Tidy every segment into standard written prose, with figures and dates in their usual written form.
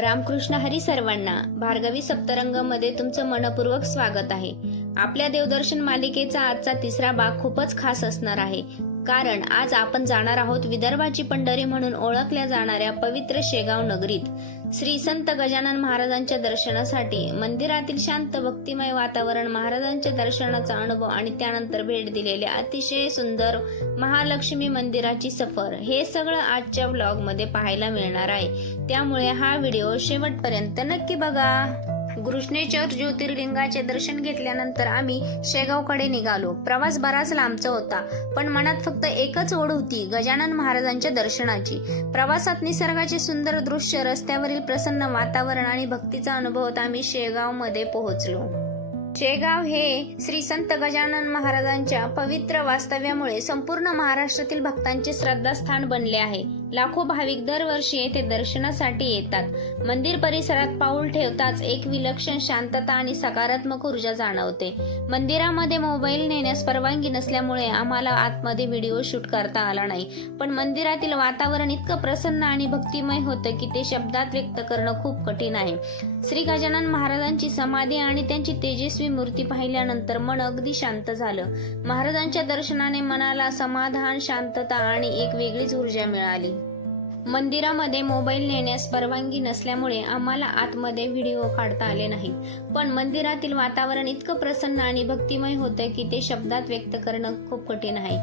रामकृष्ण हरी सर्वांना. भार्गवी सप्तरंगमध्ये तुमचं मनपूर्वक स्वागत आहे. आपल्या देवदर्शन मालिकेचा आजचा तिसरा भाग खूपच खास असणार आहे, कारण आज आपण जाणार आहोत विदर्भाची पंढरी म्हणून ओळखल्या जाणाऱ्या पवित्र शेगाव नगरीत. श्री संत गजानन महाराजांच्या दर्शनासाठी मंदिरातील शांत भक्तिमय वातावरण, महाराजांच्या दर्शनाचा अनुभव आणि त्यानंतर भेट दिलेले अतिशय सुंदर महालक्ष्मी मंदिराची सफर, हे सगळं आजच्या व्लॉग मध्ये पाहायला मिळणार आहे. त्यामुळे हा व्हिडिओ शेवटपर्यंत नक्की बघा. घृष्णेश्वर ज्योतिर्लिंगाचे दर्शन घेतल्यानंतर आम्ही शेगावकडे निघालो. प्रवास बराच लांबचा होता, पण मनात फक्त एकच ओढ होती, गजानन महाराजांच्या दर्शनाची. प्रवासात निसर्गाचे सुंदर दृश्य, रस्त्यावरील प्रसन्न वातावरण आणि भक्तीचा अनुभवत आम्ही शेगाव मध्ये पोहोचलो. शेगाव हे श्री संत गजानन महाराजांच्या पवित्र वास्तव्यामुळे संपूर्ण महाराष्ट्रातील भक्तांचे श्रद्धास्थान बनले आहे. लाखो भाविक दरवर्षी येथे दर्शनासाठी येतात. मंदिर परिसरात पाऊल ठेवताच एक विलक्षण शांतता आणि सकारात्मक ऊर्जा जाणवते. मंदिरामध्ये मोबाईल नेण्यास परवानगी नसल्यामुळे आम्हाला आतमध्ये व्हिडिओ शूट करता आला नाही, पण मंदिरातील वातावरण इतकं प्रसन्न आणि भक्तिमय होतं की ते शब्दात व्यक्त करणं खूप कठीण आहे. श्री गजानन महाराजांची समाधी आणि त्यांची तेजस्वी मूर्ती पाहिल्यानंतर मन अगदी शांत झालं. महाराजांच्या दर्शनाने मनाला समाधान, शांतता आणि एक वेगळीच ऊर्जा मिळाली. मंदिरामध्ये मोबाईल नेण्यास परवानगी नसल्यामुळे आम्हाला आतमध्ये व्हिडिओ काढता आले नाहीत, पण मंदिरातील वातावरण इतकं प्रसन्न आणि भक्तिमय होतं की ते शब्दात व्यक्त करणं खूप कठीण आहे.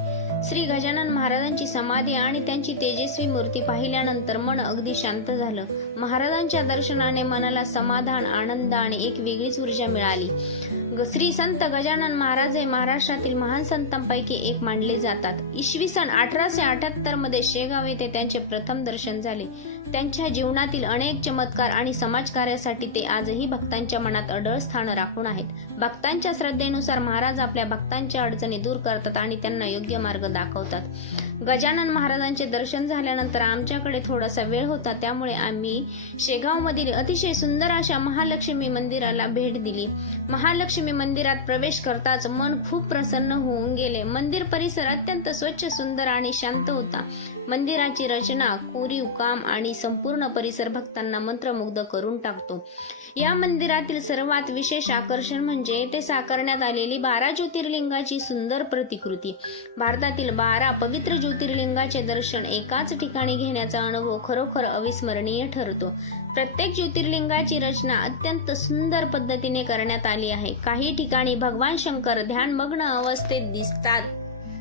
श्री गजानन महाराजांची समाधी आणि त्यांची तेजस्वी मूर्ती पाहिल्यानंतर मन अगदी शांत झालं. महाराजांच्या दर्शनाने मनाला समाधान, आनंद आणि एक वेगळीच ऊर्जा मिळाली. श्री संत गजानन महाराज हे महाराष्ट्रातील महान संतांपैकी एक मानले जातात. इसवी सन 1878 मध्ये शेगाव येथे त्यांचे प्रथम दर्शन झाले. त्यांच्या जीवनातील अनेक चमत्कार आणि समाजकार्यासाठी ते आजही भक्तांच्या मनात अढळ स्थान राखून आहेत. भक्तांच्या श्रद्धेनुसार महाराज आपल्या भक्तांच्या अडचणी दूर करतात आणि त्यांना योग्य मार्ग दाखवतात. गजानन महाराजांचे दर्शन झाल्यानंतर आमच्याकडे थोडासा वेळ होता, त्यामुळे आम्ही शेगाव मधील अतिशय सुंदर अशा महालक्ष्मी मंदिराला भेट दिली. महालक्ष्मी मंदिरात प्रवेश करताच मन खूप प्रसन्न होऊन गेले. मंदिर परिसर अत्यंत स्वच्छ, सुंदर आणि शांत होता. मंदिराची रचना, कोरीव काम आणि संपूर्ण परिसर भक्तांना मंत्रमुग्ध करून टाकतो. या मंदिरातील सर्वात विशेष आकर्षण म्हणजे येथे साकारण्यात आलेली 12 ज्योतिर्लिंगाची सुंदर प्रतिकृती. भारतातील 12 पवित्र ज्योतिर्लिंगाचे दर्शन एकाच ठिकाणी घेण्याचा अनुभव खरोखर अविस्मरणीय ठरतो. प्रत्येक ज्योतिर्लिंगाची रचना अत्यंत सुंदर पद्धतीने करण्यात आली आहे. काही ठिकाणी भगवान शंकर ध्यानमग्न अवस्थेत दिसतात,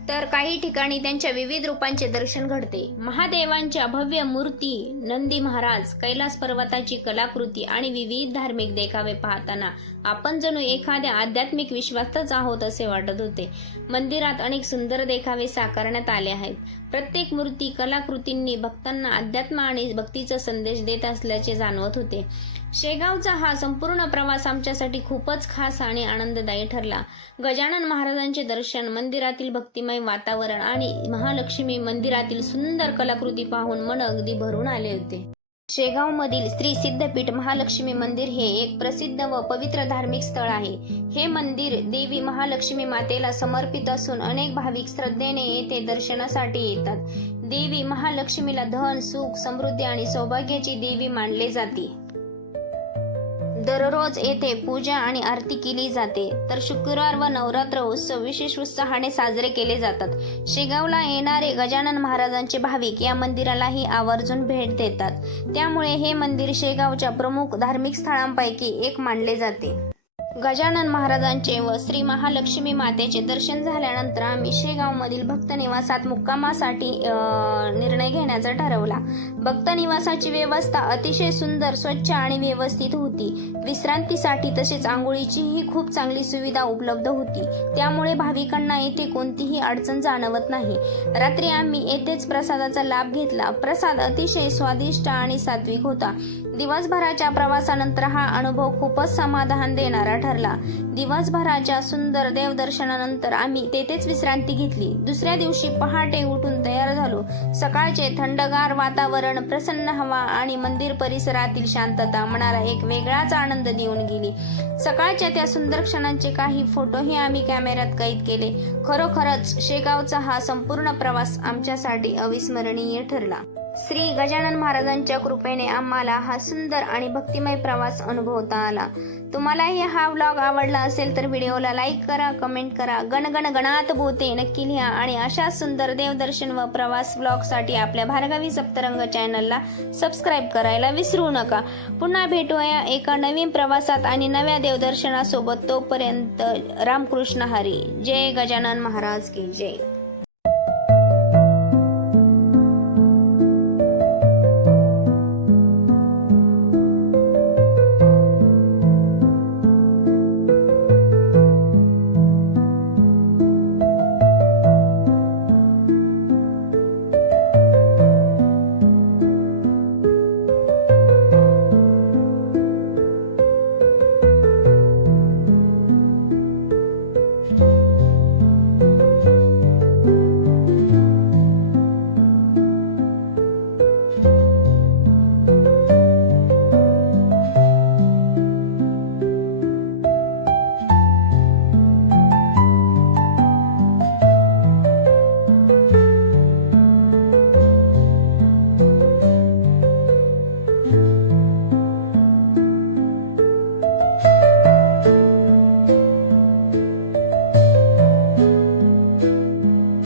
तर काही ठिकाणी त्यांच्या विविध रूपांचे दर्शन घडते. महादेवांच्या भव्य मूर्ती, नंदी महाराज, कैलास पर्वताची कलाकृती आणि विविध धार्मिक देखावे पाहताना आपण जणू एखाद्या आध्यात्मिक विश्वातच आहोत असे वाटत होते. मंदिरात अनेक सुंदर देखावे साकारण्यात आले आहेत. प्रत्येक मूर्ती, कलाकृतींनी भक्तांना अध्यात्म आणि भक्तीचा संदेश देत असल्याचे जाणवत होते. शेगावचा हा संपूर्ण प्रवास आमच्यासाठी खूपच खास आणि आनंददायी ठरला. गजानन महाराजांचे दर्शन, मंदिरातील भक्तिमय वातावरण आणि महालक्ष्मी मंदिरातील सुंदर कलाकृती पाहून मन अगदी भरून आले होते. शेगाव मधील श्री सिद्धपीठ महालक्ष्मी मंदिर हे एक प्रसिद्ध व पवित्र धार्मिक स्थळ आहे. हे मंदिर देवी महालक्ष्मी मातेला समर्पित असून अनेक भाविक श्रद्धेने येथे दर्शनासाठी येतात. देवी महालक्ष्मीला धन, सुख, समृद्धी आणि सौभाग्याची देवी मानले जाते. दररोज येथे पूजा आणि आरती केली जाते, तर शुक्रवार व नवरात्र उत्सव विशेष उत्साहाने साजरे केले जातात. शेगावला येणारे गजानन महाराजांचे भाविक या मंदिरालाही आवर्जून भेट देतात, त्यामुळे हे मंदिर शेगावच्या प्रमुख धार्मिक स्थळांपैकी एक मानले जाते. गजानन महाराजांचे व श्री महालक्ष्मी मातेचे दर्शन झाल्यानंतर आम्ही शेगाव मधील भक्त निवासात मुक्कामासाठी निर्णय घेण्याचा ठरवला. भक्त निवासाची व्यवस्था अतिशय सुंदर, स्वच्छ आणि व्यवस्थित होती. विश्रांतीसाठी तसेच आंघोळीचीही खूप चांगली सुविधा उपलब्ध होती, त्यामुळे भाविकांना येथे कोणतीही अडचण जाणवत नाही. रात्री आम्ही येथेच प्रसादाचा लाभ घेतला. प्रसाद अतिशय स्वादिष्ट आणि सात्विक होता. दिवसभराच्या प्रवासानंतर हा अनुभव खूपच समाधान देणारा ठरला. दिवसभराच्या सुंदर देवदर्शनानंतर आम्ही तेथेच विश्रांती घेतली. दुसऱ्या दिवशी पहाटे उठून तयार झालो. सकाळचे थंडगार वातावरण, प्रसन्न हवा आणि मंदिर परिसरातील शांतता मनाला एक वेगळाच आनंद देऊन गेली. सकाळच्या त्या सुंदर क्षणांचे काही फोटोही आम्ही कॅमेऱ्यात कैद केले. खरोखरच शेगावचा हा संपूर्ण प्रवास आमच्यासाठी अविस्मरणीय ठरला. श्री गजानन महाराजांच्या कृपेने आम्हाला हा सुंदर आणि भक्तिमय प्रवास अनुभवता आला. तुम्हालाही हा व्लॉग आवडला असेल तर व्हिडिओला लाईक करा, कमेंट करा, गण गणात बोते नक्की लिहा आणि अशा सुंदर देवदर्शन व प्रवास व्लॉगसाठी आपल्या भार्गवी सप्तरंग चॅनलला सबस्क्राईब करायला विसरू नका. पुन्हा भेटूया एका नवीन प्रवासात आणि नव्या देवदर्शनासोबत. तोपर्यंत रामकृष्ण हरी. जय गजानन महाराज की जय.